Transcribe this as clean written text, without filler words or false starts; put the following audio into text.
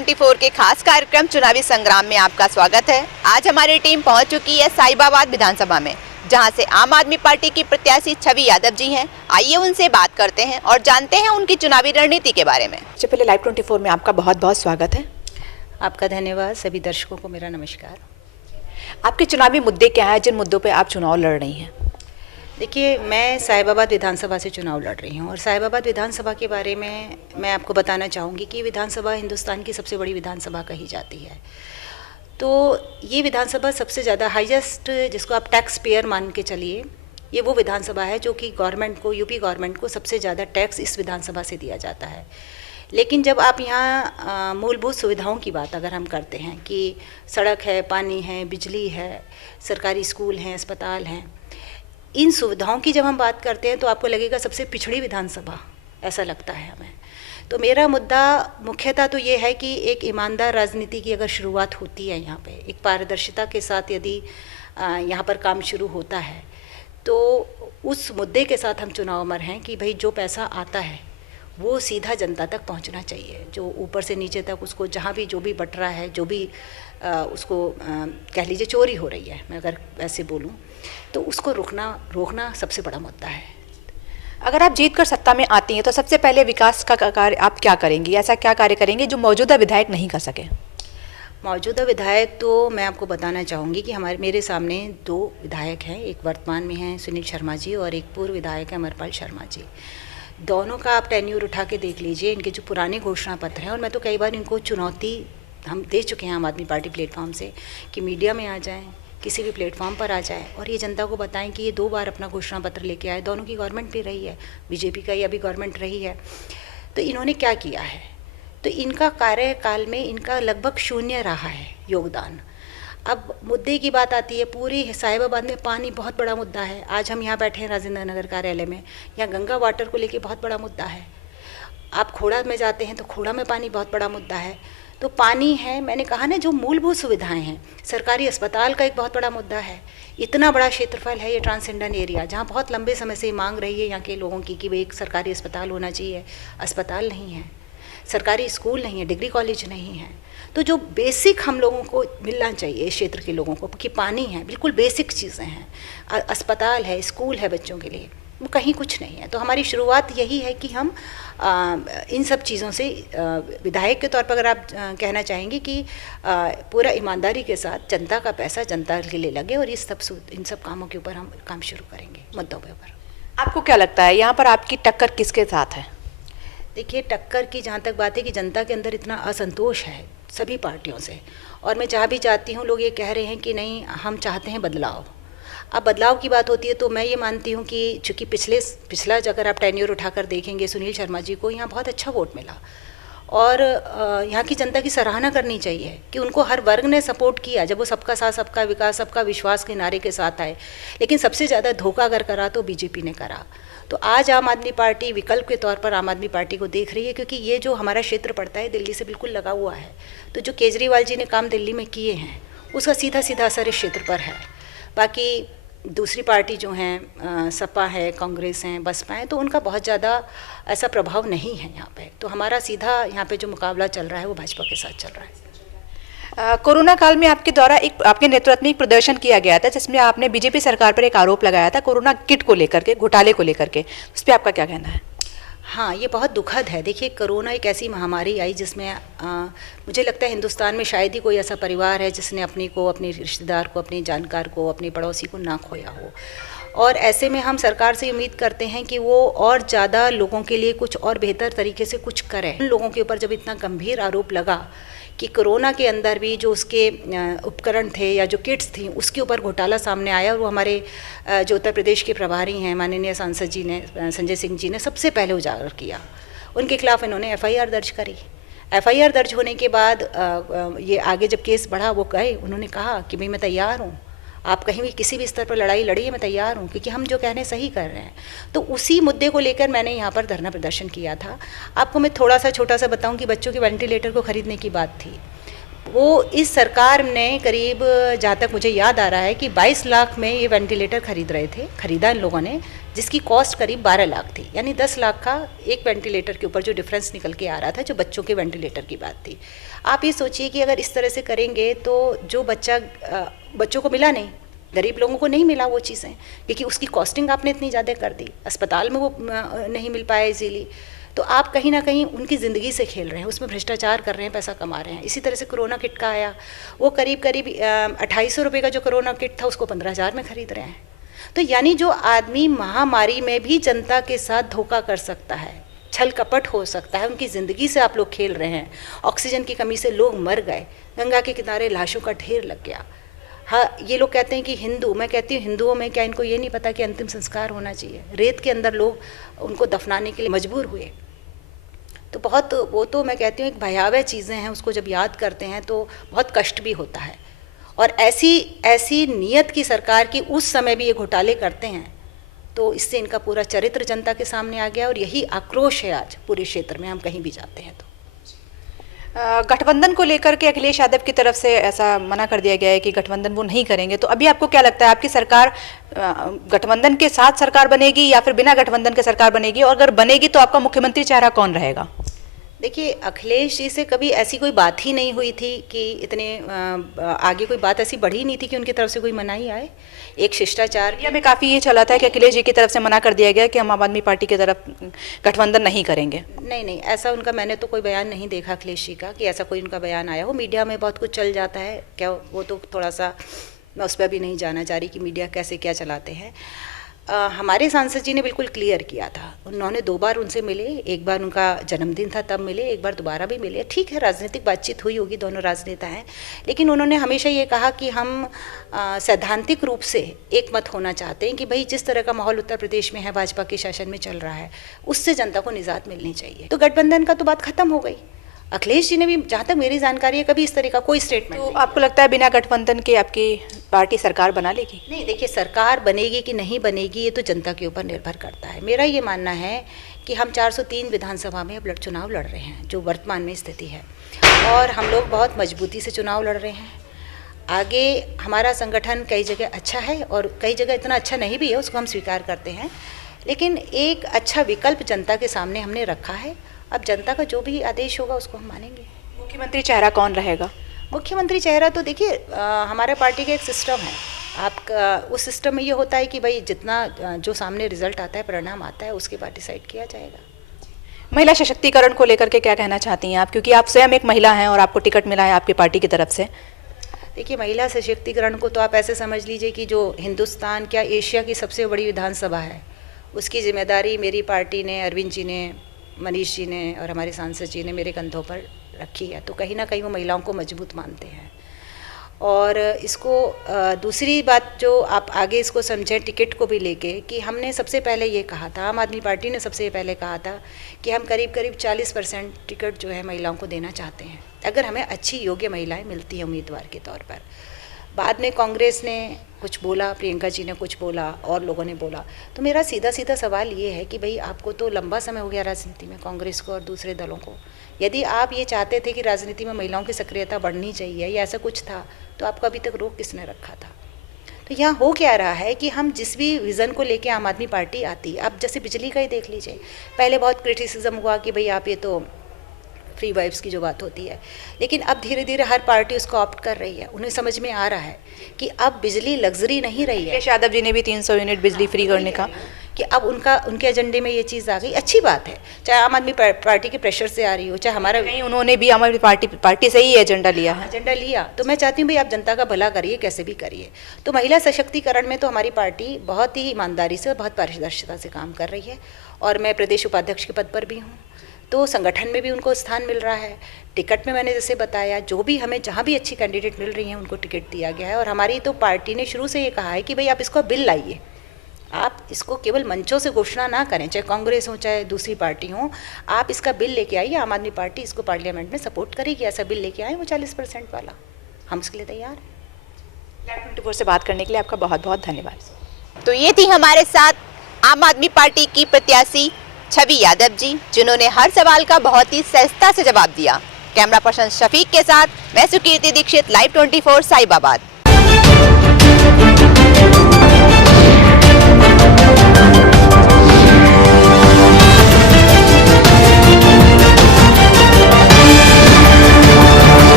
24 के खास कार्यक्रम चुनावी संग्राम में आपका स्वागत है। आज हमारी टीम पहुंच चुकी है साहिबाबाद विधानसभा में, जहां से आम आदमी पार्टी की प्रत्याशी छवि यादव जी हैं। आइए उनसे बात करते हैं और जानते हैं उनकी चुनावी रणनीति के बारे में। सबसे पहले लाइव 24 में आपका बहुत बहुत स्वागत है। आपका धन्यवाद। सभी दर्शकों को मेरा नमस्कार। आपके चुनावी मुद्दे क्या हैं, जिन मुद्दों पर आप चुनाव लड़ रही हैं? देखिए, मैं साहिबाबाद विधानसभा से चुनाव लड़ रही हूँ और साहिबाबाद विधानसभा के बारे में मैं आपको बताना चाहूँगी कि विधानसभा हिंदुस्तान की सबसे बड़ी विधानसभा कही जाती है। तो ये विधानसभा सबसे ज़्यादा हाईएस्ट, जिसको आप टैक्स पेयर मान के चलिए, ये वो विधानसभा है जो कि गवर्नमेंट को, यूपी गवर्नमेंट को सबसे ज़्यादा टैक्स इस विधानसभा से दिया जाता है। लेकिन जब आप यहाँ मूलभूत सुविधाओं की बात अगर हम करते हैं कि सड़क है, पानी है, बिजली है, सरकारी स्कूल हैं, अस्पताल हैं, इन सुविधाओं की जब हम बात करते हैं तो आपको लगेगा सबसे पिछड़ी विधानसभा, ऐसा लगता है हमें। तो मेरा मुद्दा मुख्यतः तो ये है कि एक ईमानदार राजनीति की अगर शुरुआत होती है यहाँ पे, एक पारदर्शिता के साथ यदि यहाँ पर काम शुरू होता है, तो उस मुद्दे के साथ हम चुनाव में हैं कि भाई जो पैसा आता है वो सीधा जनता तक पहुंचना चाहिए। जो ऊपर से नीचे तक उसको जहाँ भी जो भी बट रहा है, जो भी उसको कह लीजिए चोरी हो रही है, मैं अगर ऐसे बोलूँ, तो उसको रोकना सबसे बड़ा मुद्दा है। अगर आप जीत कर सत्ता में आती हैं तो सबसे पहले विकास का कार्य आप क्या करेंगी? ऐसा क्या कार्य करेंगे जो मौजूदा विधायक नहीं कर सके? मौजूदा विधायक तो मैं आपको बताना चाहूँगी कि मेरे सामने 2 विधायक हैं। एक वर्तमान में हैं सुनील शर्मा जी और एक पूर्व विधायक है अमरपाल शर्मा जी। दोनों का आप टेन्यूर उठा के देख लीजिए, इनके जो पुराने घोषणा पत्र हैं, और मैं तो कई बार इनको चुनौती हम दे चुके हैं आम आदमी पार्टी प्लेटफॉर्म से कि मीडिया में आ जाएं, किसी भी प्लेटफॉर्म पर आ जाएं और ये जनता को बताएं कि ये 2 बार अपना घोषणा पत्र लेके आए। दोनों की गवर्नमेंट भी रही है, बीजेपी का ही अभी गवर्नमेंट रही है। तो इन्होंने क्या किया है? तो इनका कार्यकाल में इनका लगभग 0 रहा है योगदान। अब मुद्दे की बात आती है, पूरी साहिबाबाद में पानी बहुत बड़ा मुद्दा है। आज हम यहाँ बैठे हैं राजेंद्र नगर कार्यालय में, यहाँ गंगा वाटर को लेके बहुत बड़ा मुद्दा है। आप खोड़ा में जाते हैं तो खोड़ा में पानी बहुत बड़ा मुद्दा है। तो पानी है, मैंने कहा ना, जो मूलभूत सुविधाएं हैं, सरकारी अस्पताल का एक बहुत बड़ा मुद्दा है। इतना बड़ा क्षेत्रफल है ये ट्रांसेंडन एरिया, जहाँ बहुत लंबे समय से मांग रही है यहाँ के लोगों की कि भाई एक सरकारी अस्पताल होना चाहिए। अस्पताल नहीं है, सरकारी स्कूल नहीं है, डिग्री कॉलेज नहीं है। तो जो बेसिक हम लोगों को मिलना चाहिए इस क्षेत्र के लोगों को, कि पानी है, बिल्कुल बेसिक चीज़ें हैं, अस्पताल है, स्कूल है बच्चों के लिए, वो कहीं कुछ नहीं है। तो हमारी शुरुआत यही है कि हम इन सब चीज़ों से विधायक के तौर पर अगर आप कहना चाहेंगे कि पूरा ईमानदारी के साथ जनता का पैसा जनता के लिए लगे और इन सब कामों के ऊपर हम काम शुरू करेंगे, मुद्दों के ऊपर। आपको क्या लगता है यहाँ पर आपकी टक्कर किसके साथ है? देखिए, टक्कर की जहाँ तक बात है कि जनता के अंदर इतना असंतोष है सभी पार्टियों से, और मैं जहाँ भी जाती हूँ लोग ये कह रहे हैं कि नहीं, हम चाहते हैं बदलाव। अब बदलाव की बात होती है तो मैं ये मानती हूँ कि चूँकि पिछला अगर आप टेन्योर उठाकर देखेंगे, सुनील शर्मा जी को यहाँ बहुत अच्छा वोट मिला और यहाँ की जनता की सराहना करनी चाहिए कि उनको हर वर्ग ने सपोर्ट किया जब वो सबका साथ, सबका विकास, सबका विश्वास के नारे के साथ आए। लेकिन सबसे ज़्यादा धोखा अगर करा तो बीजेपी ने करा। तो आज आम आदमी पार्टी विकल्प के तौर पर आम आदमी पार्टी को देख रही है, क्योंकि ये जो हमारा क्षेत्र पड़ता है दिल्ली से बिल्कुल लगा हुआ है। तो जो केजरीवाल जी ने काम दिल्ली में किए हैं उसका सीधा सीधा असर इस क्षेत्र पर है। बाकी दूसरी पार्टी जो हैं, सपा है, कांग्रेस हैं, बसपा हैं, तो उनका बहुत ज़्यादा ऐसा प्रभाव नहीं है यहाँ पे। तो हमारा सीधा यहाँ पे जो मुकाबला चल रहा है वो भाजपा के साथ चल रहा है। कोरोना काल में आपके द्वारा आपके नेतृत्व में एक प्रदर्शन किया गया था जिसमें आपने बीजेपी सरकार पर एक आरोप लगाया था कोरोना किट को लेकर के, घोटाले को लेकर के। उस पर आपका क्या कहना है? हाँ, ये बहुत दुखद है। देखिए, कोरोना एक ऐसी महामारी आई जिसमें मुझे लगता है हिंदुस्तान में शायद ही कोई ऐसा परिवार है जिसने अपने रिश्तेदार को, अपने जानकार को, अपने पड़ोसी को ना खोया हो। और ऐसे में हम सरकार से उम्मीद करते हैं कि वो और ज़्यादा लोगों के लिए कुछ और बेहतर तरीके से कुछ करे। उन लोगों के ऊपर जब इतना गंभीर आरोप लगा कि कोरोना के अंदर भी जो उसके उपकरण थे या जो किट्स थी उसके ऊपर घोटाला सामने आया, और वो हमारे जो उत्तर प्रदेश के प्रभारी हैं माननीय सांसद जी ने, संजय सिंह जी ने सबसे पहले उजागर किया। उनके खिलाफ इन्होंने एफआईआर दर्ज करी। एफआईआर दर्ज होने के बाद ये आगे जब केस बढ़ा, वो गए, उन्होंने कहा कि भाई मैं तैयार हूँ, आप कहीं भी किसी भी स्तर पर लड़ाई लड़िए, मैं तैयार हूँ, क्योंकि हम जो कह रहे हैं सही कर रहे हैं। तो उसी मुद्दे को लेकर मैंने यहाँ पर धरना प्रदर्शन किया था। आपको मैं थोड़ा सा छोटा सा बताऊँ कि बच्चों के वेंटिलेटर को खरीदने की बात थी। वो इस सरकार ने करीब, जहाँ तक मुझे याद आ रहा है कि 22 लाख में ये वेंटिलेटर खरीदा इन लोगों ने, जिसकी कॉस्ट करीब 12 लाख थी। यानी 10 लाख का एक वेंटिलेटर के ऊपर जो डिफरेंस निकल के आ रहा था, जो बच्चों के वेंटिलेटर की बात थी। आप ये सोचिए कि अगर इस तरह से करेंगे तो जो बच्चों को मिला नहीं, गरीब लोगों को नहीं मिला वो चीज़ें, क्योंकि उसकी कॉस्टिंग आपने इतनी ज़्यादा कर दी, अस्पताल में वो नहीं मिल पाया इजीली। तो आप कहीं ना कहीं उनकी ज़िंदगी से खेल रहे हैं, उसमें भ्रष्टाचार कर रहे हैं, पैसा कमा रहे हैं। इसी तरह से कोरोना किट का आया, वो करीब 2800 रुपये का जो कोरोना किट था उसको 15,000 में खरीद रहे हैं। तो यानी जो आदमी महामारी में भी जनता के साथ धोखा कर सकता है, छल कपट हो सकता है, उनकी ज़िंदगी से आप लोग खेल रहे हैं। ऑक्सीजन की कमी से लोग मर गए, गंगा के किनारे लाशों का ढेर लग गया। हाँ, ये लोग कहते हैं कि हिंदू, मैं कहती हूँ हिंदुओं में क्या इनको ये नहीं पता कि अंतिम संस्कार होना चाहिए? रेत के अंदर लोग उनको दफनाने के लिए मजबूर हुए। तो बहुत, वो तो मैं कहती हूँ एक भयावह चीज़ें हैं, उसको जब याद करते हैं तो बहुत कष्ट भी होता है। और ऐसी नीयत की सरकार की उस समय भी ये घोटाले करते हैं, तो इससे इनका पूरा चरित्र जनता के सामने आ गया। और यही आक्रोश है आज पूरे क्षेत्र में, हम कहीं भी जाते हैं तो। गठबंधन को लेकर के अखिलेश यादव की तरफ से ऐसा मना कर दिया गया है कि गठबंधन वो नहीं करेंगे, तो अभी आपको क्या लगता है, आपकी सरकार गठबंधन के साथ सरकार बनेगी या फिर बिना गठबंधन के सरकार बनेगी? और अगर बनेगी तो आपका मुख्यमंत्री चेहरा कौन रहेगा? देखिए, अखिलेश जी से कभी ऐसी कोई बात ही नहीं हुई थी कि इतने आगे कोई बात ऐसी बढ़ी नहीं थी कि उनकी तरफ से कोई मनाही आए। एक शिष्टाचार में काफ़ी ये चला था कि अखिलेश जी की तरफ से मना कर दिया गया कि हम आम आदमी पार्टी की तरफ गठबंधन नहीं करेंगे। नहीं, ऐसा उनका मैंने तो कोई बयान नहीं देखा अखिलेश जी का कि ऐसा कोई उनका बयान आया हो। मीडिया में बहुत कुछ चल जाता है, क्या वो तो थोड़ा सा मैं उस पर भी नहीं जाना चाह रही कि मीडिया कैसे क्या चलाते हैं। हमारे सांसद जी ने बिल्कुल क्लियर किया था, उन्होंने 2 बार उनसे मिले, एक बार उनका जन्मदिन था तब मिले, एक बार दोबारा भी मिले। ठीक है, राजनीतिक बातचीत हुई होगी, दोनों राजनेता हैं, लेकिन उन्होंने हमेशा ये कहा कि हम सैद्धांतिक रूप से एक मत होना चाहते हैं कि भाई जिस तरह का माहौल उत्तर प्रदेश में है, भाजपा के शासन में चल रहा है, उससे जनता को निजात मिलनी चाहिए। तो गठबंधन का तो बात खत्म हो गई। अखिलेश जी ने भी, जहाँ तक मेरी जानकारी है, कभी इस तरह का कोई स्टेटमेंट तो आपको लगता है बिना गठबंधन के आपकी पार्टी सरकार बना लेगी? नहीं, देखिए, सरकार बनेगी कि नहीं बनेगी ये तो जनता के ऊपर निर्भर करता है। मेरा ये मानना है कि हम 403 विधानसभा में अब चुनाव लड़ रहे हैं, जो वर्तमान में स्थिति है, और हम लोग बहुत मजबूती से चुनाव लड़ रहे हैं। आगे हमारा संगठन कई जगह अच्छा है और कई जगह इतना अच्छा नहीं भी है, उसको हम स्वीकार करते हैं, लेकिन एक अच्छा विकल्प जनता के सामने हमने रखा है। अब जनता का जो भी आदेश होगा उसको हम मानेंगे। मुख्यमंत्री चेहरा कौन रहेगा? मुख्यमंत्री चेहरा तो देखिए, हमारे पार्टी का एक सिस्टम है, आपका उस सिस्टम में ये होता है कि भाई जितना जो सामने रिजल्ट आता है, परिणाम आता है, उसके बाद डिसाइड किया जाएगा। महिला सशक्तिकरण को लेकर के क्या कहना चाहती हैं आप, क्योंकि आप स्वयं एक महिला हैं और आपको टिकट मिला है आपकी पार्टी की तरफ से? देखिए, महिला सशक्तिकरण को तो आप ऐसे समझ लीजिए कि जो हिंदुस्तान, क्या एशिया की सबसे बड़ी विधानसभा है, उसकी जिम्मेदारी मेरी पार्टी ने, अरविंद जी ने, मनीष जी ने और हमारे सांसद जी ने मेरे कंधों पर रखी है। तो कहीं ना कहीं वो महिलाओं को मजबूत मानते हैं। और इसको दूसरी बात जो आप आगे इसको समझें, टिकट को भी लेके, कि हमने सबसे पहले ये कहा था, आम आदमी पार्टी ने सबसे पहले कहा था कि हम करीब 40% टिकट जो है महिलाओं को देना चाहते हैं, अगर हमें अच्छी योग्य महिलाएं मिलती हैं उम्मीदवार के तौर पर। बाद में कांग्रेस ने कुछ बोला, प्रियंका जी ने कुछ बोला और लोगों ने बोला। तो मेरा सीधा सीधा सवाल ये है कि भाई आपको तो लंबा समय हो गया राजनीति में, कांग्रेस को और दूसरे दलों को। यदि आप ये चाहते थे कि राजनीति में महिलाओं की सक्रियता बढ़नी चाहिए या ऐसा कुछ था, तो आपको अभी तक रोक किसने रखा था? तो यहाँ हो क्या रहा है कि हम जिस भी विज़न को लेके आम आदमी पार्टी आती, आप जैसे बिजली का ही देख लीजिए, पहले बहुत क्रिटिसिज्म हुआ कि भाई आप ये तो फ्री वाइफ्स की जो बात होती है, लेकिन अब धीरे धीरे हर पार्टी उसको ऑप्ट कर रही है। उन्हें समझ में आ रहा है कि अब बिजली लग्जरी नहीं रही है। अखिलेश यादव जी ने भी 300 यूनिट बिजली फ्री करने का, कि अब उनके एजेंडे में ये चीज़ आ गई। अच्छी बात है, चाहे आम आदमी पार्टी के प्रेशर से आ रही हो, चाहे हमारा, नहीं, उन्होंने भी आम आदमी पार्टी से ही एजेंडा लिया है। एजेंडा लिया, तो मैं चाहती हूँ भाई आप जनता का भला करिए, कैसे भी करिए। तो महिला सशक्तिकरण में तो हमारी पार्टी बहुत ही ईमानदारी से और बहुत पारदर्शिता से काम कर रही है, और मैं प्रदेश उपाध्यक्ष के पद पर भी हूँ, तो संगठन में भी उनको स्थान मिल रहा है। टिकट में मैंने जैसे बताया, जो भी हमें जहाँ भी अच्छी कैंडिडेट मिल रही हैं उनको टिकट दिया गया है। और हमारी तो पार्टी ने शुरू से ये कहा है कि भाई आप इसको बिल लाइए, आप इसको केवल मंचों से घोषणा ना करें, चाहे कांग्रेस हो चाहे दूसरी पार्टी हो, आप इसका बिल लेके आइए। आम आदमी पार्टी इसको पार्लियामेंट में सपोर्ट करेगी, ऐसा बिल लेके आए वो 40% वाला, हम उसके लिए तैयार हैं। Live 24 से बात करने के लिए आपका बहुत बहुत धन्यवाद। तो ये थी हमारे साथ आम आदमी पार्टी की प्रत्याशी छवि यादव जी, जिन्होंने हर सवाल का बहुत ही सहजता से जवाब दिया। कैमरा पर्सन शफीक के साथ मैं सुकीर्ति दीक्षित, लाइव 24 साहिबाबाद।